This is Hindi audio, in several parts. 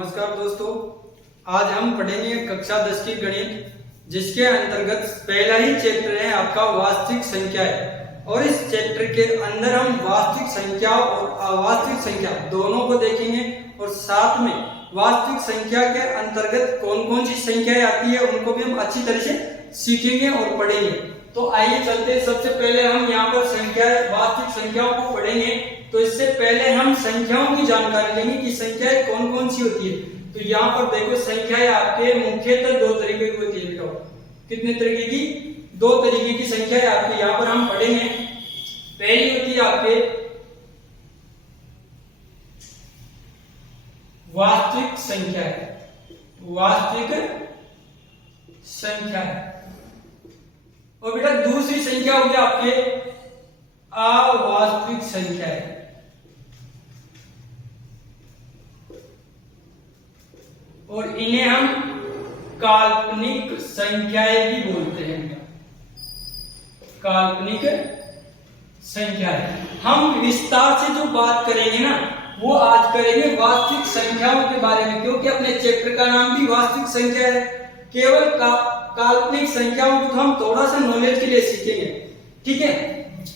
नमस्कार दोस्तों, आज हम पढ़ेंगे कक्षा 10 की गणित, जिसके अंतर्गत पहला ही चैप्टर है आपका वास्तविक संख्याएं। और इस चैप्टर के अंदर हम वास्तविक संख्या और अवास्तविक संख्या दोनों को देखेंगे और साथ में वास्तविक संख्या के अंतर्गत कौन कौन सी संख्याएं आती है उनको भी हम अच्छी तरह से सीखेंगे और पढ़ेंगे। तो आइए चलते हैं। सबसे पहले हम यहाँ पर वास्तविक संख्याओं को पढ़ेंगे। तो इससे पहले हम संख्याओं की जानकारी लेंगे कि संख्याएं कौन कौन सी होती है। तो यहाँ पर देखो, संख्याएं आपके मुख्यतः दो तरीके की होती है। बेटा कितने तरीके की? दो तरीके की संख्याएं आपके यहाँ पर हम पढ़ेंगे। पहली होती है आपके वास्तविक संख्याएं, वास्तविक संख्याएं। और बेटा दूसरी संख्या होगी आपके अवास्तविक संख्याएं। और इन्हें हम काल्पनिक संख्याएं भी बोलते हैं। काल्पनिक संख्याएं हम विस्तार से जो बात करेंगे ना, वो आज करेंगे वास्तविक संख्याओं के बारे में, क्योंकि अपने चैप्टर का नाम भी वास्तविक संख्या है। केवल काल्पनिक संख्याओं को हम थोड़ा सा नॉलेज के लिए सीखेंगे, ठीक है।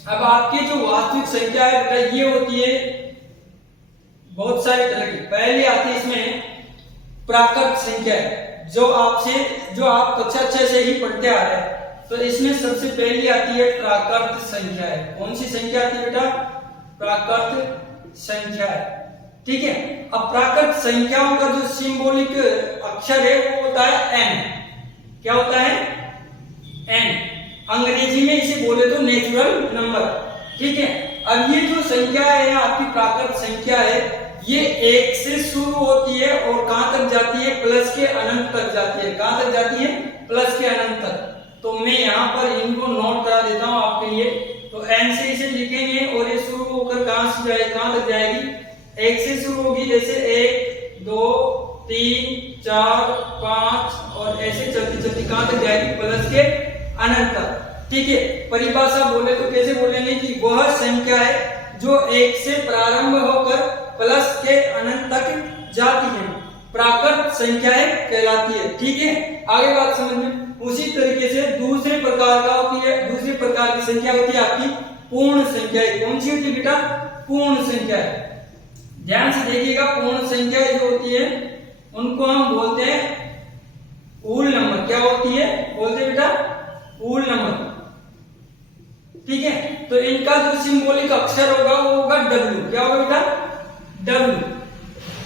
अब आपकी जो वास्तविक संख्या है बेटा, ये होती है बहुत सारे तरह की। पहले आती है इसमें प्राकृत संख्या है, जो आप कक्षा 6 से ही पढ़ते आ रहे हैं। तो इसमें सबसे पहली आती है प्राकृत संख्या है। कौन सी संख्या आती है बेटा? प्राकृत संख्या है, ठीक है। अब प्राकृत संख्याओं का जो सिंबॉलिक अक्षर है वो होता है एन। क्या होता है? एन। अंग्रेजी में इसे बोले तो नेचुरल नंबर, ठीक है। अब ये जो संख्या है आपकी प्राकृत संख्या है, ये 1 से शुरू होती है और कहां तक जाती है? प्लस के अनंत तक जाती है। कहां तक जाती है? प्लस के अनंत तक। तो मैं यहाँ पर इनको नोट करा देता हूं आपके लिए। तो एन से इसे लिखेंगे और ये शुरू होकर कहां तक जाएगी? 1 से शुरू होगी, जैसे 1 2 3 4 5 और ऐसे चलती चलती कहां तक जाएगी? प्लस के अनंत तक, ठीक है। परिभाषा बोले तो कैसे बोलेंगे कि वह संख्या है जो 1 से प्रारंभ होकर प्लस के अनंत तक जाती है, प्राकृत संख्याएं कहलाती है, ठीक है। आगे बात समझ में। उसी तरीके से दूसरे प्रकार की संख्या होती है आपकी पूर्ण संख्याएं। कौन सी होती है बेटा? पूर्ण संख्याएं। ध्यान से देखिएगा, पूर्ण संख्याएं जो होती है उनको हम बोलते हैं पूर्ण नंबर। क्या होती है? बोलते हैं बेटा पूर्ण नंबर, ठीक है। तो इनका जो सिंबॉलिक अक्षर होगा वो होगा W। क्या होगा बेटा? W।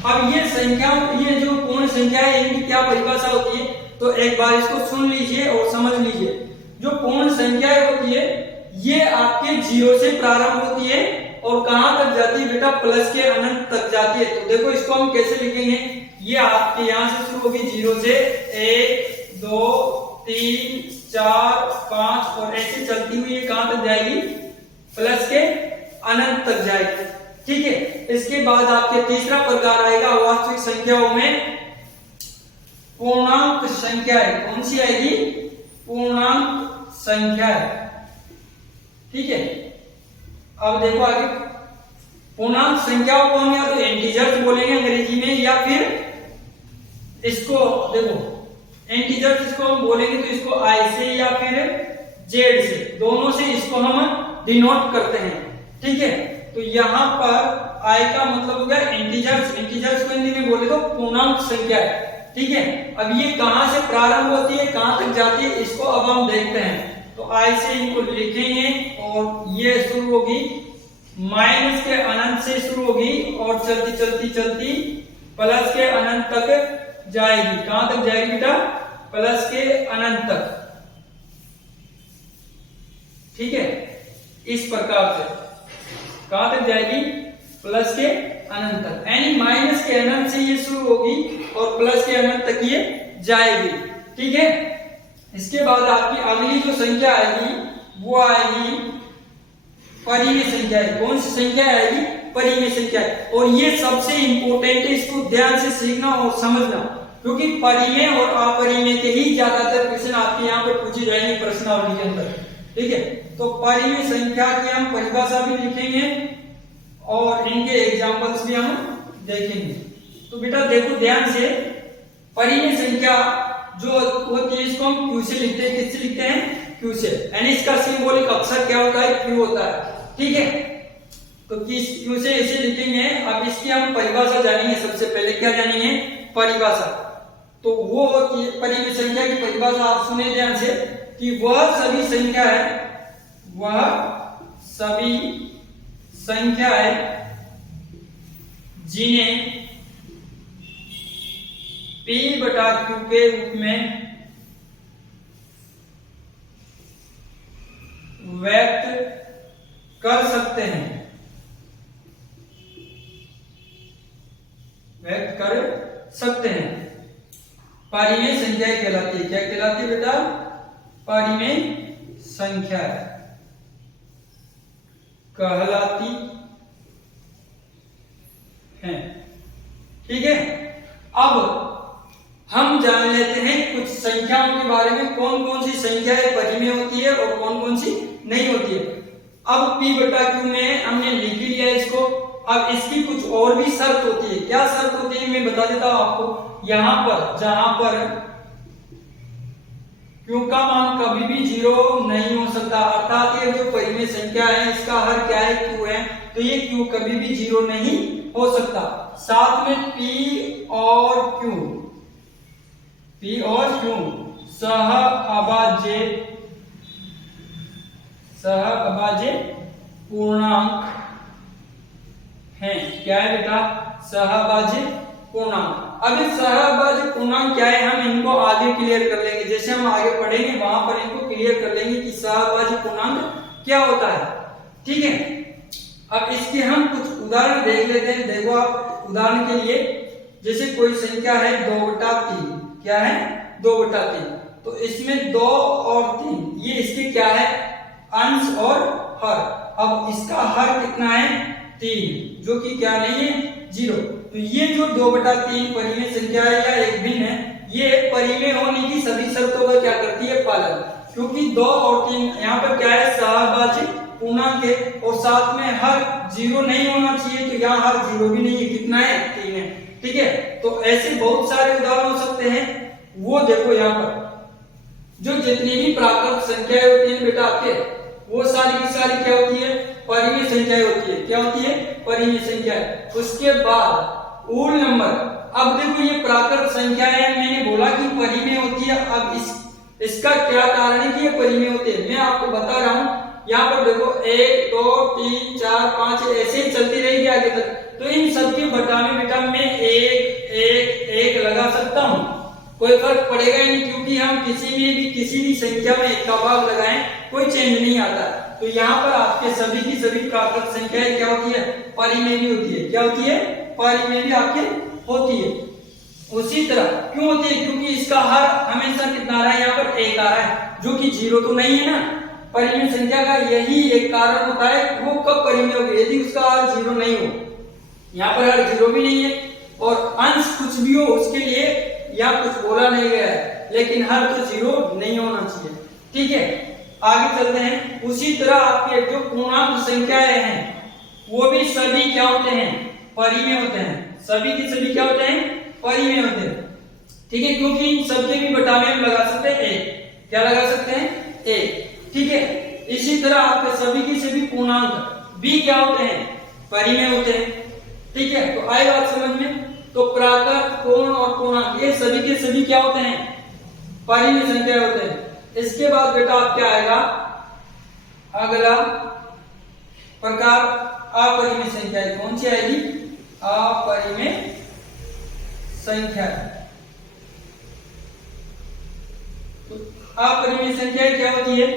अब ये जो पूर्ण संख्या है, इनकी क्या परिभाषा होती है? तो एक बार इसको सुन लीजिए और समझ लीजिए। जो पूर्ण संख्याएं होती है, ये आपके 0 से प्रारंभ होती है और कहां तक जाती है बेटा? प्लस के अनंत तक जाती है। तो देखो इसको हम कैसे लिखेंगे। ये आपके यहां से शुरू होगी 0 से 1 2 3 4 5 और ऐसे चलती हुई कहां तक जाएगी? प्लस के अनंत तक जाएगी, ठीक है। इसके बाद आपके तीसरा प्रकार आएगा वास्तविक संख्याओं में पूर्णांक संख्याएं। कौन सी आएगी? पूर्णांक संख्याएं, ठीक है। अब देखो आगे, पूर्णांक संख्याओं को हम या तो इंटीजर्स बोलेंगे अंग्रेजी में, या फिर इसको देखो इंटीजर्स इसको हम बोलेंगे तो इसको आई से या फिर जेड से, दोनों से इसको हम डिनोट करते हैं, ठीक है। तो यहाँ पर आई का मतलब हो गया इंटीजर्स को हिंदी में बोले तो पूर्णांक संख्या है, ठीक है। अब ये कहां से प्रारंभ होती है, कहां तक जाती है, इसको अब हम देखते हैं। तो आई से इनको लिखेंगे और ये शुरू होगी माइनस के अनंत से शुरू होगी और चलती प्लस के अनंत तक जाएगी। कहां तक जाएगी बेटा? प्लस के अनंत तक, ठीक है। इस प्रकार से कहां तक जाएगी? प्लस के अनंत तक। यानी माइनस के अनंत से ये शुरू होगी और प्लस के अनंत तक ये जाएगी, ठीक है। इसके बाद आपकी अगली जो संख्या आएगी वो आएगी परिमेय संख्या है। कौन सी संख्या आएगी? परिमेय संख्या। और ये सबसे इंपॉर्टेंट है, इसको ध्यान से सीखना और समझना, क्योंकि परिमेय और अपरिमेय के ही ज्यादातर क्वेश्चन आपके यहाँ पर पूछे जाएंगे प्रश्नावली के अंदर, ठीक है। तो परिमेय संख्या की हम परिभाषा भी लिखेंगे और इनके एग्जांपल्स भी हम देखेंगे। तो बेटा देखो ध्यान से, परिमेय संख्या जो होती है इसको हम क्यू से लिखते हैं। किससे लिखते हैं? क्यू से। यानी इसका सिंबॉलिक अक्षर क्या होता है? क्यू होता है। ठीक है, तो किस क्यू से इसे लिखेंगे। अब इसकी हम परिभाषा जानेंगे। सबसे पहले क्या जानेंगे? परिभाषा। तो वो होती है परिमेय संख्या की परिभाषा, आप सुने ध्यान से, कि वह सभी संख्या है, वह सभी संख्या है जिन्हें P/Q के रूप में व्यक्त कर सकते हैं, व्यक्त कर सकते हैं। परिमेय संख्या कहलाती है। क्या कहलाती है बेटा? परिमेय संख्या कहलाती है। ठीक है, अब हम जान लेते हैं कुछ संख्याओं के बारे में, कौन कौन सी संख्याएं परिमेय होती है और कौन कौन सी नहीं होती है। अब P/Q में हमने लिख लिया इसको। अब इसकी कुछ और भी शर्त होती है। क्या शर्त होती है मैं बता देता हूं आपको। यहां पर जहां पर Q का मान कभी भी 0 नहीं हो सकता, अर्थात ये जो परिमेय संख्या है इसका हर क्या है? Q है, तो ये Q कभी भी 0 नहीं हो सकता। साथ में P और Q सहअभाज्य पूर्णांक हैं। क्या है बेटा? सहअभाज्य पूर्णांक। अब इस सहअभाज्य पूर्णांक क्या है, हम इनको आगे क्लियर कर लेंगे। जैसे हम आगे पढ़ेंगे वहां पर इनको क्लियर कर लेंगे कि सहअभाज्य पूर्णांक क्या होता है। ठीक है, अब इसके हम कुछ उदाहरण देख लेते हैं। देखो आप, उदाहरण के लिए जैसे कोई संख्या है 2/3। क्या है? 2/3। तो इसमें 2 और 3 ये इसके क्या है? अंश और हर। अब इसका हर कितना है? 3, जो कि क्या नहीं है? 0। तो ये जो 2/3 परिमेय संख्या है या एक भिन्न है, ये परिमेय होने की सभी शर्तों का क्या करती है? पालन। क्योंकि 2 और 3 यहाँ पर क्या है? सहअभाज्य पूर्णांक है, और साथ में हर 0 नहीं होना चाहिए, तो यहाँ हर 0 भी नहीं है। कितना है? 3 है। ठीक है, तो ऐसे बहुत सारे उदाहरण हो सकते हैं। वो देखो यहाँ पर जो जितनी भी प्राकृत संख्याएं होती है बेटा आपके, वो सारी की सारी क्या होती है? परिमेय संख्याएं होती है। क्या होती है? परिमेय संख्याएं। उसके बाद पूर्ण नंबर। अब देखो ये प्राकृत संख्याएं है, मैंने बोला कि परिमेय होती है। अब इसका क्या कारण है कि ये परिमेय होती है, मैं आपको बता रहा हूं। यहाँ पर देखो 1 2 3 4 5 ऐसे ही चलती रहेगी आगे तक। तो इन सबके बटा में बेटा मैं 1 1 1 लगा सकता हूं, कोई फर्क पड़ेगा ही नहीं, क्योंकि हम किसी भी संख्या में 1 का भाग लगाएं कोई चेंज नहीं आता। तो यहाँ पर आपके सभी की सभी प्राकृत संख्याएं क्या होती है? परिमेय भी होती है। क्या होती है? परिमेय भी आपके होती है। उसी तरह क्यों होती है? क्योंकि इसका हर हमेशा कितना आ रहा है? यहाँ पर 1 आ रहा है, जो कि 0 तो नहीं है ना। परिमेय संख्या का यही एक कारण होता है, वो कब परिमेय होगी? यदि उसका हर 0 नहीं हो। यहाँ पर हर 0 भी नहीं है, और अंश कुछ भी हो उसके लिए यहाँ कुछ बोला नहीं गया है, लेकिन हर तो 0 नहीं होना चाहिए। ठीक है, आगे चलते हैं। उसी तरह आपके जो पूर्णांक संख्याएं हैं वो भी सभी क्या होते हैं? परिमेय होते हैं। सभी के सभी क्या होते हैं? परिमेय होते हैं। ठीक है, क्योंकि इन सबके भी बटा में हम लगा सकते हैं 1। क्या लगा सकते हैं? 1। ठीक है, इसी तरह आपके सभी के सभी पूर्णांक भी क्या होते हैं? परिमेय होते हैं। ठीक है, तो आई बात समझ में। तो प्राकृत, पूर्ण और पूर्णांक ये सभी के सभी क्या होते हैं? परिमेय संख्या होते हैं। इसके बाद बेटा आप क्या आएगा? अगला प्रकार अपरिमेय संख्या। कौन सी आएगी? अपरिमेय संख्या। तो अपरिमेय संख्या क्या होती है?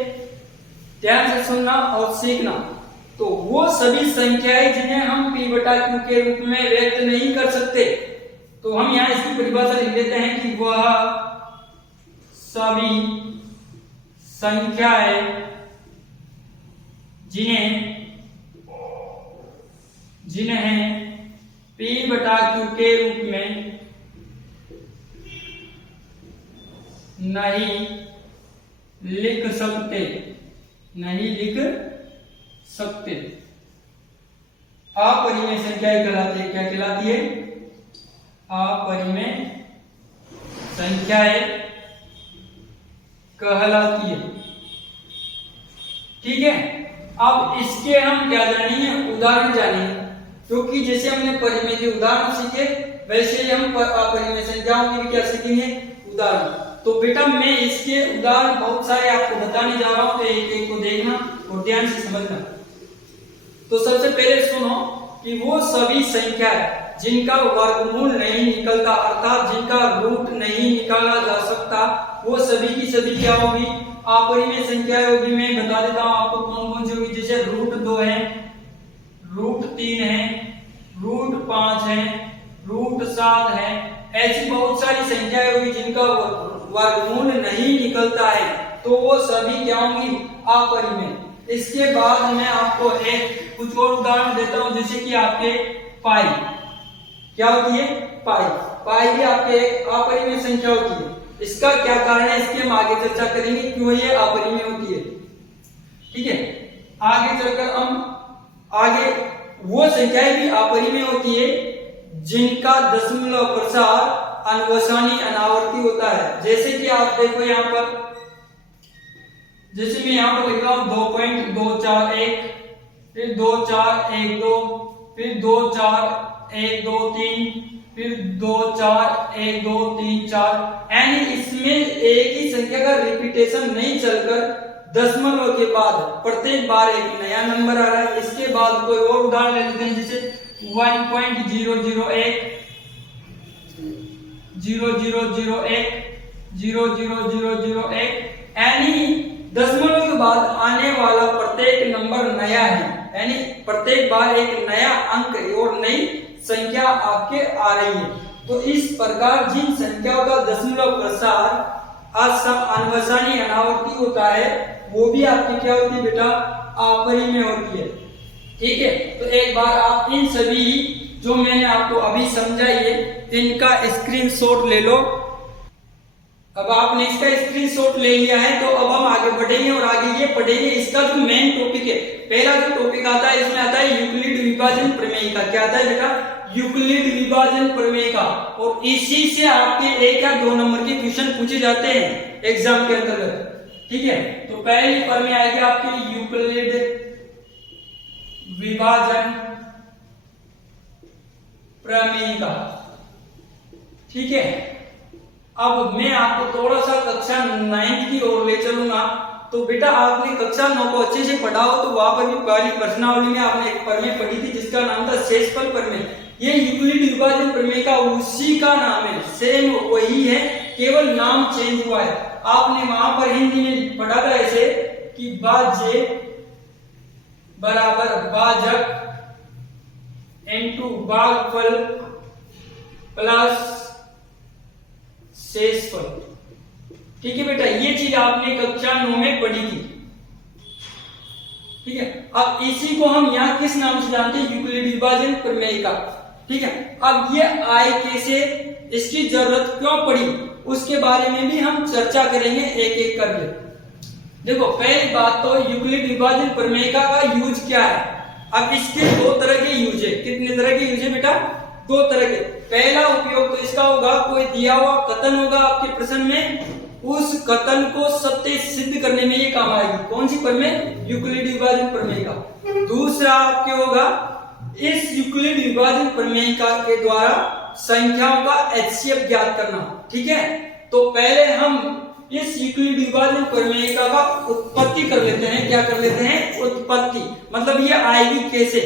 ध्यान से सुनना और सीखना। तो वो सभी संख्याएं जिन्हें हम P/Q के रूप में व्यक्त नहीं कर सकते, तो हम यहाँ इसकी परिभाषा लिख देते हैं कि वह सभी संख्याएं जिन्हें P/Q के रूप में नहीं लिख सकते अपरिमेय संख्याएं कहलाती है। क्या कहलाती है? अपरिमेय संख्याएं कहलाती है। ठीक है, अब इसके हम क्या जानेंगे, उदाहरण जानेंगे, क्योंकि जैसे हमने परिमेय के उदाहरण सीखे वैसे ही हम अपरिमेय संख्याओं के भी क्या सीखेंगे, उदाहरण। तो बेटा मैं इसके उदाहरण बहुत सारे आपको बताने जा रहा हूं, तो एक एक को देखना और ध्यान से समझना। तो सबसे पहले सुनो कि वो सभी संख्या जिनका वर्गमूल नहीं निकलता, अर्थात जिनका रूट नहीं निकाला जा सकता, वो सभी की सभी क्या होगी, अपरिमेय संख्या होगी। मैं बता देता हूं आपको कौन कौन सी होगी। जैसे √2 है, √3 है, √5 है, √7 है, ऐसी बहुत सारी संख्याएं होगी जिनका वर्गमूल नहीं निकलता है, तो वो सभी क्या होंगी, अपरिमेय। इसके बाद मैं आपको एक कुछ और उदाहरण देता हूं, जैसे कि आपके पाई क्या होती है, पाई भी आपके एक अपरिमेय संख्या होती है। इसका क्या कारण है, इसकी हम आगे चर्चा करेंगे क्यों ये अपरिमेय होती है। ठीक है, आगे चलकर हम आगे वो संख्याएं भी अपरिमेय होती है जिनका दशमलव प्रसार अनवसानी अनावर्ती होता है। जैसे कि आप देखो यहाँ पर, जैसे मैं यहाँ पर लिख रहा हूं 2.241, फिर 2412, फिर 24123, फिर 241234, यानी इसमें एक ही संख्या का रिपीटेशन नहीं चलकर दशमलव के बाद प्रत्येक बार एक नया नंबर आ रहा है। इसके बाद कोई और उदाहरण ले लेते हैं, जैसे 1.001, 0001, 00001, यानी दशमलव के बाद आने वाला प्रत्येक नंबर नया है, यानी प्रत्येक बार एक नया अंक और नई संख्या आपके आ रही है। तो इस प्रकार जिन संख्याओं का दशमलव प्रसार अनवसानी अनावर्ती होता है, वो भी आपकी क्या होती है बेटा, अपरिमेय होती है। ठीक है, तो एक बार आप इन सभी जो मैंने आपको अभी समझाई है इनका स्क्रीनशॉट ले लो। अब आपने इसका स्क्रीनशॉट ले लिया है, तो अब हम आगे बढ़ेंगे और आगे ये पढ़ेंगे इसका जो मेन टॉपिक है। पहला जो टॉपिक आता है इसमें आता है यूक्लिड विभाजन प्रमेय का। क्या आता है बेटा, यूक्लिड विभाजन प्रमेय का। और इसी से आपके 1 या 2 नंबर के क्वेश्चन पूछे जाते हैं एग्जाम के अंतर्गत। ठीक है, तो पहली प्रमेय आएगी आपकी यूक्लिड विभाजन प्रमेय का। ठीक है, अब मैं आपको थोड़ा सा कक्षा 9 की ओर ले चलूंगा। तो बेटा आपने कक्षा 9 को अच्छे से पढ़ा हो तो वहां पर भी पहली प्रश्नावली में आपने एक प्रमेय पढ़ी थी जिसका नाम था शेषफल प्रमेय। ये यूक्लिड विभाजन प्रमेय का उसी का नाम है, सेम वही है, केवल नाम चेंज हुआ है। आपने वहां पर हिंदी में पढ़ा था ऐसे कि भाज्य बराबर भाजक इनटू भागफल प्लस शेषफल। ठीक है बेटा, ये चीज आपने कक्षा 9 में पढ़ी थी। ठीक है, अब इसी को हम यहाँ किस नाम से जानते हैं, यूक्लिड विभाजन प्रमेय का। ठीक है, अब ये आय कैसे, इसकी जरूरत क्यों पड़ी, उसके बारे में भी हम चर्चा करेंगे एक एक करके। देखो पहली बात तो यूक्लिड विभाजन प्रमेय का यूज क्या है। अब इसके 2 तरह के यूज है। कितने तरह के यूज है बेटा, 2 तरह के। पहला उपयोग तो इसका होगा, कोई दिया हुआ कथन होगा आपके प्रश्न में, उस कथन को सत्य सिद्ध करने में ये काम आएगी। कौन सी प्रमेय, यूक्लिड विभाजन प्रमेय का। दूसरा आपके होगा इस यूक्लिड विभाजन प्रमेय का के द्वारा संख्याओं का एचसीएफ ज्ञात करना। ठीक है, तो पहले हम इस यूक्लिड विभाजन प्रमेय का उत्पत्ति कर लेते हैं। क्या कर लेते हैं, उत्पत्ति, मतलब ये आएगी कैसे।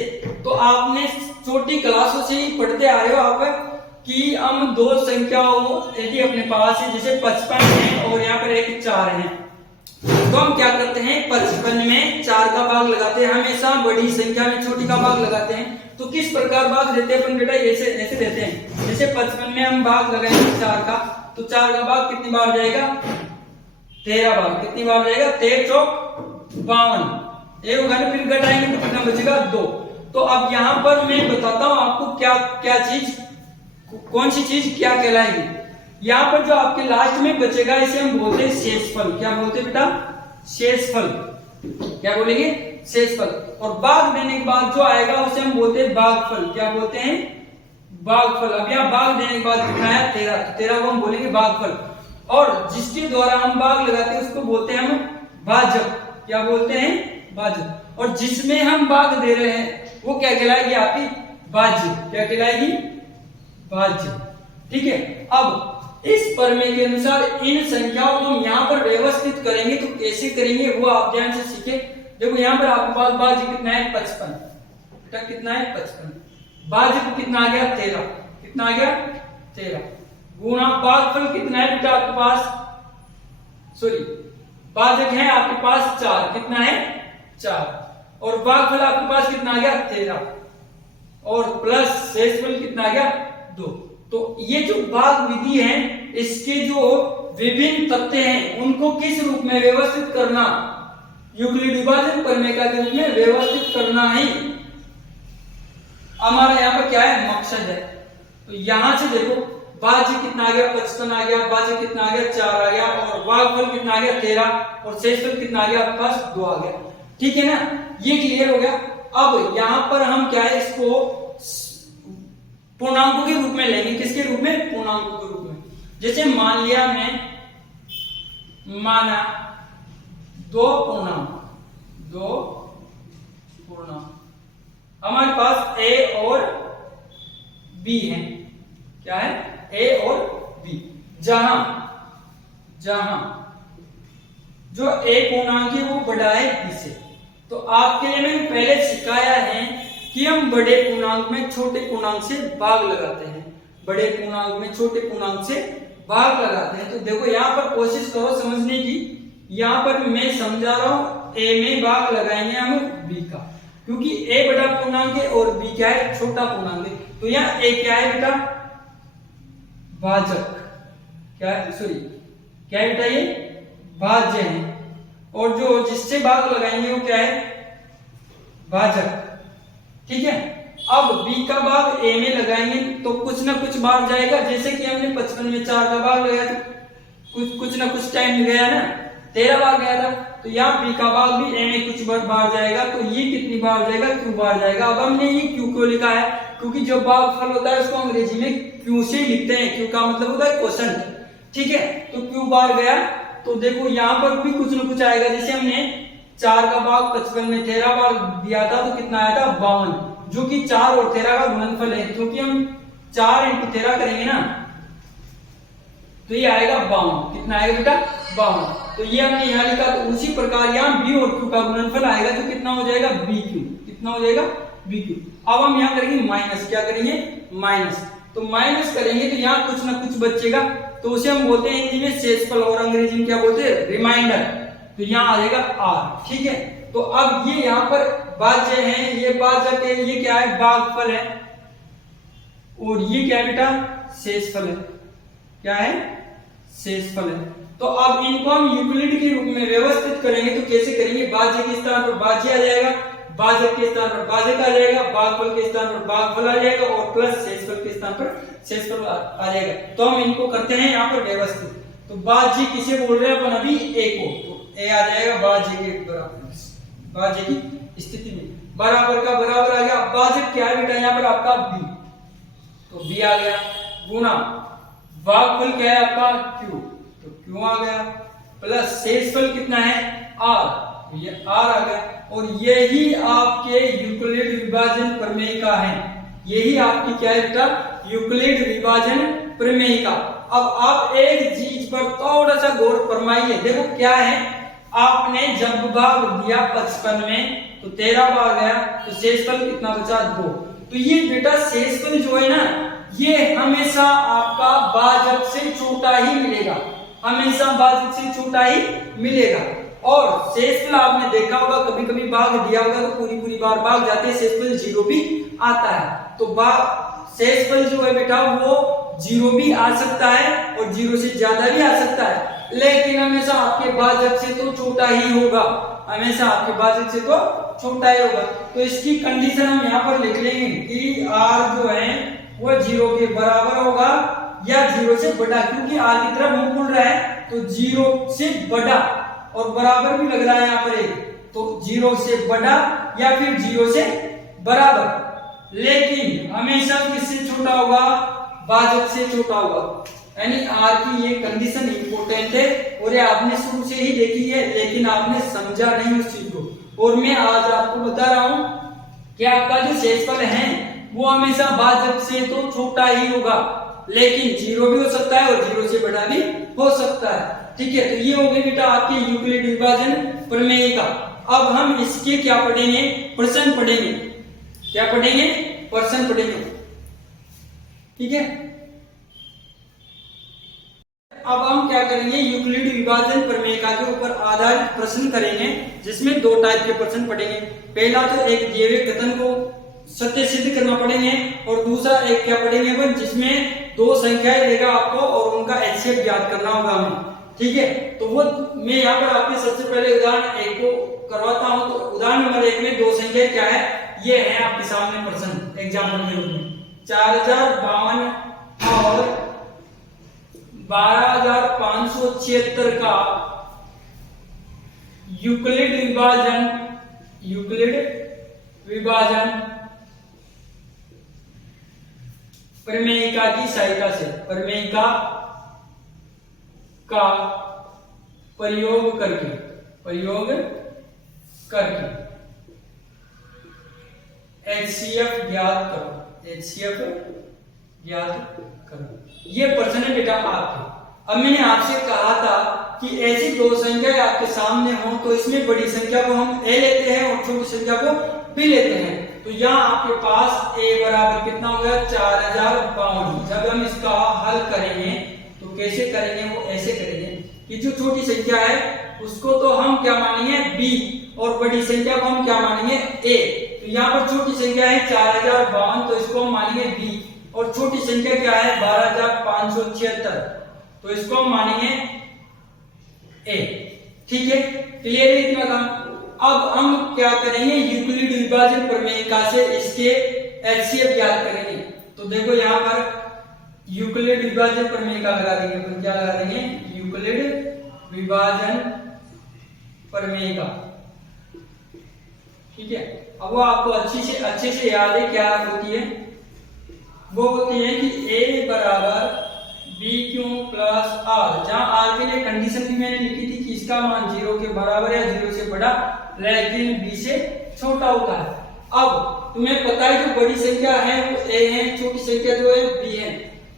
तो आपने छोटी क्लासों से ही पढ़ते आ रहे हो आप कि हम 2 संख्याओं यदि अपने पास है, जैसे 55 है और यहाँ पर एक 4 है, तो हम क्या करते हैं 55 में 4 का भाग लगाते हैं। हमेशा बड़ी संख्या में छोटी का भाग लगाते हैं। तो किस प्रकार भाग देते हैं अपन बेटा, ऐसे ऐसे देते हैं। जैसे 55 में हम भाग लगाएंगे 4 का, तो 4 का भाग कितनी बार जाएगा, 13 बार। कितनी बार जाएगा, 13 चौक 52। एक होगा ना, फिर घटाएंगे तो कितना बचेगा, 2। तो अब यहाँ पर मैं बताता हूँ आपको क्या क्या चीज, कौन सी चीज क्या कहलाएगी। यहाँ पर जो आपके लास्ट में बचेगा इसे हम बोलते हैं शेषफल। क्या बोलते हैं बेटा, शेषफल। क्या बोलेंगे, शेषफल। और भाग देने के बाद जो आएगा उसे हम बोलते हैं भागफल। क्या बोलते हैं, भागफल। अब यहाँ भाग देने के बाद कितना है 13, तो 13 को हम बोलेंगे भागफल। और जिसके द्वारा हम भाग लगाते हैं उसको बोलते हैं हम भाजक। क्या बोलते हैं? भाजक। और जिसमें हम भाग दे रहे हैं वो क्या कहलाएगी आपकी? भाज्य। क्या कहलाएगी? भाज्य। ठीक है। अब इस प्रमेय के अनुसार इन संख्याओं को हम यहाँ पर व्यवस्थित करेंगे तो कैसे करेंगे वो आप ध्यान से सीखे। देखो यहाँ पर आपके पास भाज्य कितना है? 55। बेटा कितना है? 55। भाज्य को कितना आ गया? 13। कितना आ गया? 13। गुणा भागफल कितना है बेटा आपके पास? सॉरी, भाजक है आपके पास 4। कितना है? 4। और भागफल आपके पास कितना आ गया? 13। और प्लस शेषफल कितना आ गया? 2। तो ये जो भाग विधि है इसके जो विभिन्न तथ्य हैं उनको किस रूप में व्यवस्थित करना? यूक्लिड विभाजन प्रमेय के रूप में व्यवस्थित करना ही हमारा यहाँ पर क्या है? मकसद है। तो यहां से देखो भाज्य कितना आ गया? 55 आ गया। भाज्य कितना आ गया? 4 आ गया। और भागफल कितना आ गया? 13। और शेषफल कितना आ गया? आपके पास 2 आ गया। ठीक है ना? ये क्लियर हो गया। अब यहां पर हम क्या है इसको पूर्णांकों के रूप में लेंगे। किसके रूप में? पूर्णांकों के रूप में। जैसे मान लिया मैं माना 2 पूर्णांक हमारे पास a और b है। क्या है? a और b। जहां जो a पूर्णांक है वो बड़ा है b से। तो आपके लिए मैंने पहले सिखाया है कि हम बड़े पूर्णांक में छोटे पूर्णांक से भाग लगाते हैं। बड़े पूर्णांक में छोटे पूर्णांक से भाग लगाते हैं। तो देखो यहाँ पर कोशिश करो समझने की। यहाँ पर मैं समझा रहा हूं a में भाग लगाएंगे हम b का, क्योंकि a बड़ा पूर्णांक है और b क्या है? छोटा पूर्णांक है। तो यहाँ a क्या है बेटा? भाजक। क्या है? सॉरी, क्या है बेटा? ये भाज्य है। और जो जिससे भाग लगाएंगे वो क्या है? भाजक। ठीक है। अब b का भाग a में लगाएंगे तो कुछ ना कुछ भाग जाएगा। जैसे कि हमने 55 में 4 का भाग लगाया था, कुछ ना कुछ टाइम गया ना, 13 बार गया था। तो यहाँ b का भाग भी a में कुछ बार बाहर जाएगा। तो ये कितनी बार जाएगा? q बार जाएगा। अब हमने ये q क्यों लिखा है? क्योंकि जो भागफल होता है उसको अंग्रेजी में q से लिखते हैं। q का मतलब होता है क्वोशंट। ठीक है। तो q बार गया तो देखो यहाँ पर भी कुछ ना कुछ आएगा। जैसे हमने 4 का भाग 55 में 13 बार दिया था तो कितना आया था? 52, जो कि 4 और 13 का गुणनफल है। क्योंकि हम 4 × 13 करेंगे ना तो ये आएगा 52। कितना आएगा बेटा? 52। तो ये हमने यहाँ लिखा। तो उसी प्रकार यहाँ b और q का गुणनफल आएगा तो कितना हो जाएगा? bq। कितना हो जाएगा? bq। अब हम यहाँ करेंगे माइनस। क्या करेंगे? माइनस। तो माइनस करेंगे तो यहाँ कुछ ना कुछ बचेगा तो उसे हम बोलते हैं हिंदी में शेषफल और अंग्रेजी में क्या बोलते हैं? रिमाइंडर। तो यहाँ आ जाएगा r। ठीक है। तो अब ये यहाँ पर भाज्य है, ये भाजक है, ये क्या है? भागफल है। और ये क्या है बेटा? शेषफल है। क्या है? शेषफल है। तो अब इनको हम यूक्लिड के रूप में व्यवस्थित करेंगे तो कैसे करेंगे? भाज्य के स्थान पर भाज्य आ जाएगा, भाजक के स्थान पर भाजक आ जाएगा, भागफल के स्थान पर भागफल आ जाएगा और प्लस शेषफल के स्थान पर शेषफल आ जाएगा। तो हम इनको करते हैं यहाँ पर व्यवस्थित। तो भाज्य किसे बोल रहे हैं अपन अभी? a को। तो a आ जाएगा भाज्य के बराबर, भाज्य की स्थिति में बराबर का बराबर आ गया। भाजक क्या है बेटा? यहाँ पर आपका b। तो b आ गया। गुणा भागफल क्या है आपका? q। तो q आ गया। प्लस शेषफल कितना है? r। तो ये r आ गया। और यही आपके यूक्लिड विभाजन प्रमेय का है। यही आपकी क्या है बेटा? यूक्लिड विभाजन प्रमेय का। अब आप एक चीज पर थोड़ा सा गौर फरमाइए। देखो क्या है, आपने जब भाग दिया 55 में तो 13 बार गया तो शेषफल कितना बचा? 2। तो ये बेटा शेषफल जो है ना ये हमेशा आपका भाजक से छोटा ही मिलेगा। हमेशा भाजक से छोटा ही मिलेगा। और शेषफल आपने देखा होगा, कभी कभी भाग दिया होगा तो पूरी बार भाग जाते हैं, शेषफल 0 भी आता है। तो शेषफल जो है बेटा वो 0 भी आ सकता है और 0 से ज्यादा भी आ सकता है, लेकिन हमेशा आपके भाजक से तो छोटा ही होगा। हमेशा आपके भाजक से तो छोटा ही होगा। तो इसकी कंडीशन हम यहाँ पर लिख लेंगे कि r जो है वो 0 के बराबर होगा या 0 से बड़ा, क्योंकि r की तरफ मुंह खुल रहा है तो 0 से बड़ा और बराबर भी लग रहा है यहाँ पर एक, तो 0 से बड़ा या फिर 0 से बराबर। लेकिन हमेशा किससे छोटा होगा, भाजक से छोटा होगा। यानी आर की ये कंडीशन इंपॉर्टेंट है और ये आपने शुरू से ही देखी है, लेकिन आपने समझा नहीं उस चीज को। और मैं आज आपको बता रहा हूं कि आपका जो शेषफल है वो हमेशा भाजक से तो छोटा ही होगा, लेकिन जीरो भी हो सकता है और जीरो से बड़ा भी हो सकता है। ठीक है, तो ये हो गई बेटा आपके यूक्लिड विभाजन प्रमेय का। अब हम इसके क्या पढ़ेंगे, प्रश्न पढ़ेंगे। क्या पढ़ेंगे, प्रश्न पढ़ेंगे। ठीक है, अब हम क्या करेंगे, यूक्लिड विभाजन प्रमेय का के ऊपर आधारित प्रश्न करेंगे, जिसमें दो टाइप के प्रश्न पढ़ेंगे। पहला तो एक दिए हुए कथन को सत्य सिद्ध करना पड़ेंगे, और दूसरा एक क्या पढ़ेंगे जिसमें दो संख्याएं देगा आपको और उनका एचसीएफ ज्ञात करना होगा हमें। ठीक है, तो वो मैं यहाँ पर आपके सबसे पहले उदाहरण एक को करवाता हूँ। तो उदाहरण नंबर 1 में दो संख्या क्या है, ये है आपके सामने प्रश्न एग्जाम्पल के रूप में 4052 और 12576 का यूक्लिड विभाजन प्रमेयिका की सहायता से, प्रमेयिका का प्रयोग करके एचसीएफ ज्ञात करो। ये प्रश्न है बेटा आपके। अब मैंने आपसे कहा था कि ऐसी दो संख्याएं आपके सामने हो तो इसमें बड़ी संख्या को हम ए लेते हैं और छोटी संख्या को बी लेते हैं। तो यहाँ आपके पास ए बराबर कितना हो गया, 4052। जब हम इसका हल करेंगे तो कैसे करेंगे, वो ऐसे करेंगे कि जो छोटी संख्या है उसको तो हम क्या मानेंगे बी, और बड़ी संख्या को हम क्या मानेंगे ए। तो यहाँ पर छोटी संख्या है 4052, तो इसको हम मानेंगे बी, और छोटी संख्या क्या है 12576, तो इसको हम मानेंगे ए। ठीक है, क्लियर है इतना काम। अब हम क्या करेंगे, यूक्लिड विभाजन प्रमेयिका से इसके एचसीएफ ज्ञात करेंगे। तो देखो यहाँ पर यूक्लिड विभाजन प्रमेयिका लगा देंगे, तो क्या लगा देंगे, यूक्लिड विभाजन प्रमेयिका। ठीक है, अब वो आपको अच्छे से याद है क्या होती है, वो होती है कि a बराबर बी क्यू प्लस आर, जहां आर के लिए कंडीशन भी मैंने लिखी थी कि इसका मान 0 के बराबर या 0 से बड़ा, लेकिन बी से छोटा होता है। अब तुम्हें पता है जो बड़ी संख्या है वो a है, छोटी संख्या जो है b है,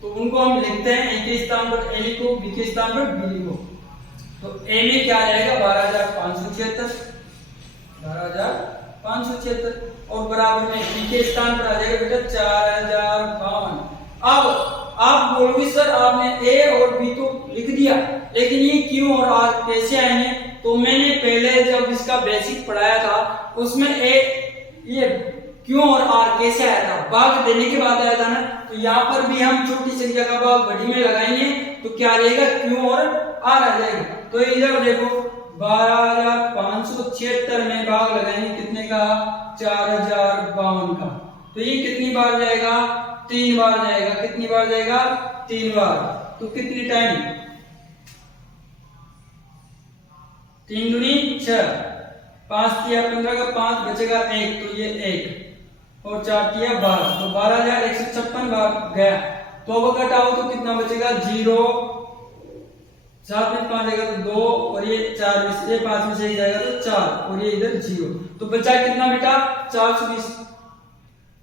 तो उनको हम लिखते हैं a के स्थान पर a लिखो, b के स्थान पर b लिखो। तो a में क्या आ जाएगा 12576 और बराबर में b के स्थान पर आ जाएगा बेटा 4052। अब आप बोलोगे सर आपने a और b तो लिख दिया, लेकिन ये q और r कैसे आएंगे। तो मैंने पहले जब इसका बेसिक पढ़ाया था उसमें ये q और r कैसे आया था, भाग देने के बाद आया था ना। तो यहाँ पर भी हम छोटी संख्या का भाग बड़ी में लगाएंगे तो क्या आ जाएगा, q और r आ जाएगा। तो इधर देखो 12576 में भाग लगाएंगे कितने का, 4052 का। तो ये कितनी बार जाएगा, 3 बार जाएगा। कितनी बार जाएगा, 3 बार। तो कितनी टाइम, 3 दूनी 6, 5 तिया 15 का 5 बचेगा 1, तो ये 1 और 4 तिया 12, तो 12156 बार गया। तो अब घटाओ तो कितना बचेगा, 0, 7 में 5 जाएगा तो 2 और ये 4 में से 5 में से जाएगा तो 4 और ये इधर 0, तो बचा कितना बेटा 420।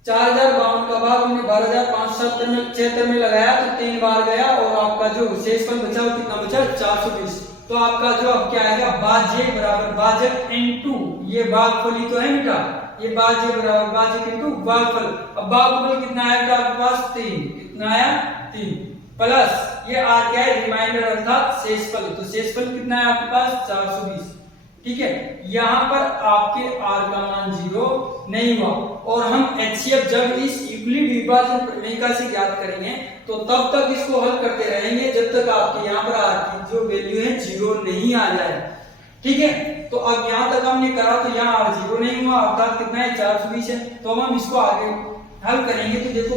4052 का भाग हमने 12576 में लगाया तो 3 बार गया और आपका जो शेषफल बचा वो कितना बचा, 420। तो आपका जो अब क्या आएगा, भाज्य बराबर भाजक इनटू ये भागफल ही तो है बेटा, ये भाज्य बराबर भाजक इनटू भागफल। अब भागफल कितना आया आपके पास, 3। कितना आया, 3 प्लस ये आर क्या है, रिमाइंडर अर्थात शेषफल। तो शेषफल कितना है आपके पास, 420। ठीक है, यहाँ पर आपके आर का मान 0 नहीं हुआ और हम एचसीएफ जब इस यूक्लिड विभाजन प्रमेयिका से ज्ञात करेंगे तो तब तक इसको हल करते रहेंगे जब तक आपके यहाँ पर आर की जो वैल्यू है 0 नहीं आ जाए। ठीक है, तो अब यहाँ तक हमने करा तो यहाँ आर 0 नहीं हुआ, अर्थात कितना है, 420 है। तो हम इसको आगे हल करेंगे तो देखो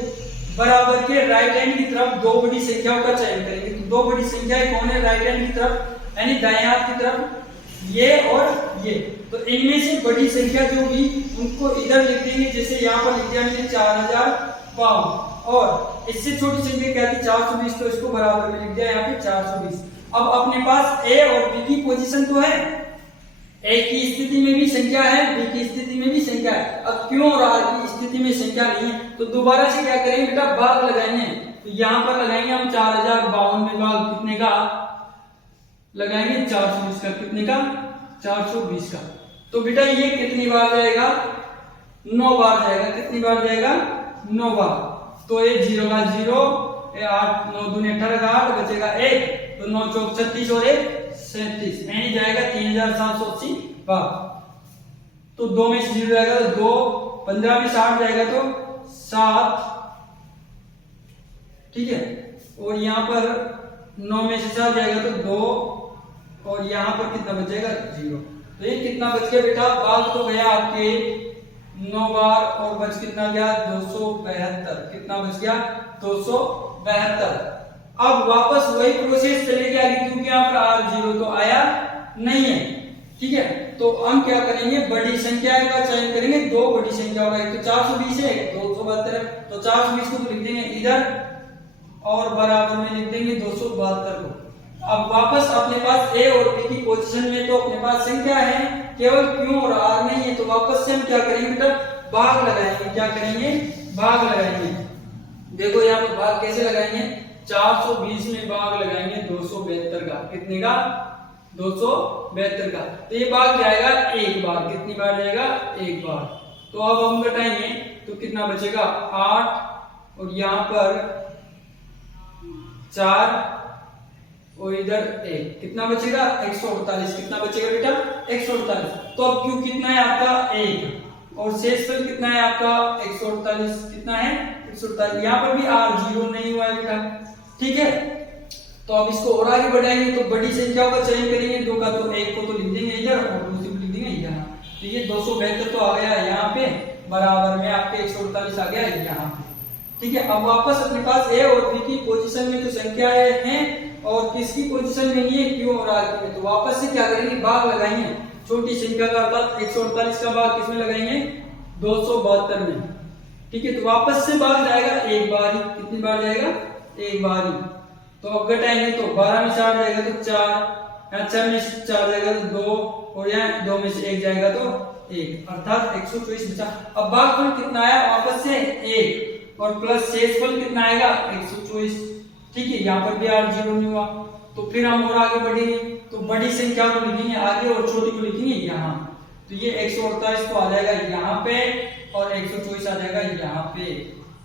बराबर के राइट हैंड की तरफ दो बड़ी संख्याओं का चयन करेंगे। तो दो बड़ी संख्याएं कौन है, राइट हैंड की तरफ यानी दाएं हाथ की तरफ ये और ये। तो इनमें से बड़ी संख्या जो भी उनको इधर लिख देंगे, जैसे यहाँ पर लिख दिया हमने 4052 और इससे छोटी संख्या क्या थी 420, तो इसको बराबर में लिख दिया यहाँ पे 420। अब अपने पास ए और बी की पोजीशन तो है, ए की स्थिति में भी संख्या है, बी की स्थिति में भी संख्या है। अब क्यों और आर की स्थिति में संख्या नहीं है, तो दोबारा से क्या करेंगे बेटा, भाग लगाएंगे। तो यहाँ पर लगाएंगे हम 4052 में भाग कितने का लगाएंगे, 420 का। कितने का, 420 का। तो बेटा ये कितनी बार जाएगा, 9 बार जाएगा। कितनी बार जाएगा, 9 बार। तो ये 0 का 0, 8 9 दूनी 18 का 8, बचेगा 1, तो 9 चौक 36 और 1 37, यानी जाएगा 3780 बार। तो 2 में से 0 जाएगा तो 2, 15 में से 8 जाएगा तो 7, ठीक है। और यहाँ पर 9 में से 7 जाएगा तो 2, और यहाँ पर कितना बचेगा, 0। तो ये कितना बच गया बेटा, भाग तो गया आपके 9 बार और बच कितना गया, 272। कितना बच गया, 272। अब वापस वही प्रोसेस चलेगी आगे, क्योंकि यहाँ पर R0 तो आया नहीं है, ठीक है। तो हम क्या करेंगे, बड़ी संख्या का चयन करेंगे। दो बड़ी संख्या होगा, एक तो 420 है, 272 है। तो 420 को तो लिख देंगे इधर और बराबर में लिख देंगे 272 को। अब वापस अपने पास ए और बी की पोजीशन में तो अपने पास संख्या है, केवल क्यू और आर नहीं है। तो वापस से हम क्या करेंगे बेटा, भाग लगाएंगे। क्या करेंगे, भाग लगाएंगे। देखो यहाँ पर भाग कैसे लगाएंगे, 420 में भाग लगाएंगे 272 का। कितने का, 272 का। तो ये भाग जाएगा एक बार। कितनी बार जाएगा, एक बार। तो अब हम घटाएंगे तो कितना बचेगा, 8 और यहाँ पर 4 और इधर 1, कितना बचेगा, 148। कितना बचेगा बेटा, 148। तो अब क्यू कितना है आपका, 1, और शेषफल कितना है आपका, 148। कितना है, 148। यहाँ पर भी R0 नहीं हुआ है बेटा, ठीक है। तो अब इसको और आगे बढ़ाएंगे तो बड़ी संख्याओं का चयन करेंगे। दो का तो एक को तो लिख देंगे इधर और दूसरी को लिख देंगे यहाँ। तो ये 272 तो आ गया यहाँ पे, बराबर में आपके 148 आ गया यहाँ पे, ठीक है। अब वापस अपने पास ए और बी की पोजीशन में तो संख्याएं हैं और किसकी पोजीशन में नहीं है, क्यू और आर की में। तो वापस से क्या करेंगे, भाग लगाएंगे। छोटी संख्या का अर्थात 148 का भाग किसमें लगाएंगे, 272 में, ठीक है। तो वापस से भाग जाएगा एक बार ही। कितनी बार जाएगा, एक बार ही। तो अब घटाएंगे तो 12 में 4 जाएगा तो 4, यहाँ 4 में से 4 जाएगा तो 2, और यहाँ 2 में से 1 जाएगा तो 1, अर्थात 124 बचा। अब भागफल कितना आया, वापस से 1 और प्लस शेषफल कितना आएगा, 124, ठीक है। यहाँ पर भी R0 नहीं हुआ। तो फिर हम और आगे बढ़ेंगे तो बड़ी संख्या को लिखेंगे आगे और छोटी को लिखेंगे यहाँ। तो ये 148 तो आ जाएगा यहाँ पे और 124 आ जाएगा यहाँ पे,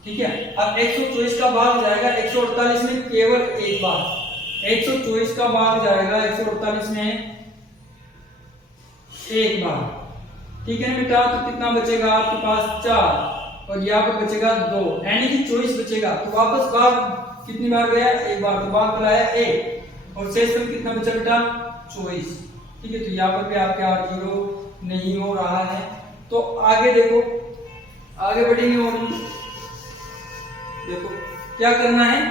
ठीक है। अब 124 का भाग जाएगा 148 में केवल एक बार। 124 का भाग जाएगा 148 में एक बार, ठीक है बेटा। तो कितना बचेगा आपके पास, 4, और यहाँ पर बचेगा 2, यानी कि 24 बचेगा। तो वापस भाग कितनी बार गया, एक बार। तो भाग कराया 1 और शेषफल कितना बचा बेटा, 24, ठीक है। तो यहाँ पर भी आपके R0 नहीं हो रहा है। तो आगे देखो, आगे बढ़ेंगे और देखो क्या करना है,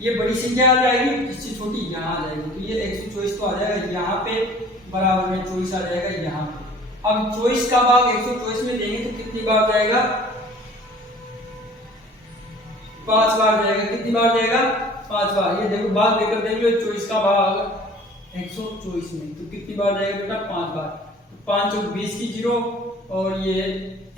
ये बड़ी संख्या आ जाएगी, इससे छोटी यहाँ आ जाएगी। तो ये 124 तो आ जाएगा यहाँ पे, बराबर में 24 आ जाएगा यहाँ पे। अब 24 का भाग 124 में देंगे तो कितनी बार जाएगा, 5 बार जाएगा। कितनी बार जाएगा, 5 बार। ये देखो भाग देकर देंगे 24 का भाग 124 में, तो कितनी बार जाएगा बेटा, 5 बार। 5 और 20 की 0, और ये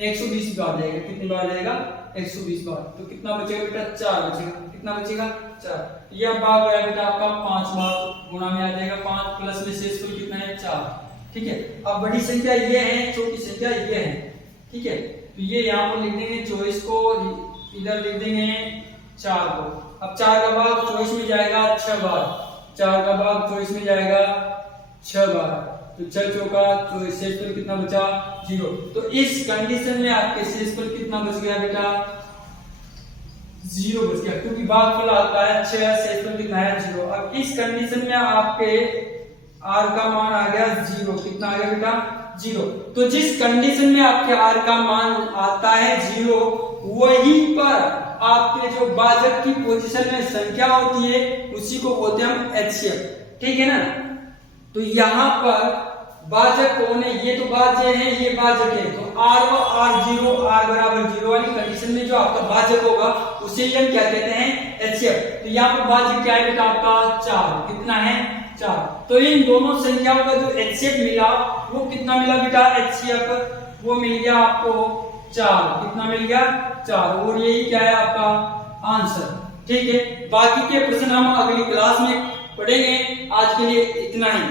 120 बार जाएगा। कितनी बार जाएगा, 120 बार। तो कितना बचेगा बेटा, 4 बचेगा। कितना बचेगा, 4। यह भाग आया बेटा आपका 5 बार, गुणा में आ जाएगा 5, प्लस में शेषफल कितना है, 4, ठीक है। अब बड़ी संख्या ये है, छोटी संख्या ये है, ठीक है। तो ये यहाँ पर लिख देंगे 24 को, इधर लिख देंगे 4 को। अब 4 का भाग 24 में जाएगा 6 बार। 4 का भाग 24 में जाएगा 6 बार। तो 6 चौका, तो शेषफल कितना बचा, 0। तो इस कंडीशन में आपके शेषफल कितना बच गया बेटा, 0 बच गया, क्योंकि भागफल आता है 6, शेषफल कितना है, 0। अब इस कंडीशन में आपके R का मान आ गया 0। कितना आ गया बेटा, 0। तो जिस कंडीशन में आपके R का मान आता है 0, वहीं पर आपके जो भाजक की पोजीशन में संख्या होती है उसी को बोलते हैं हम HCF, ठीक है ना। तो यहाँ पर भाजक कौन है? ये तो भाज्य है, ये भाजक है। तो R0 R बराबर 0 वाली कंडीशन में जो आपका भाजक होगा उसे हम क्या कहते हैं? HCF। तो यहाँ पर भाजक क्या है बेटा आपका? 4। कितना है? 4। तो इन दोनों संख्याओं का जो HCF मिला वो कितना मिला बेटा? HCF वो मिल गया आपको 4। कितना मिल गया? 4। और यही क्या है आपका आंसर। ठीक है, बाकी के प्रश्न हम अगली क्लास में पढ़ेंगे। आज के लिए इतना ही।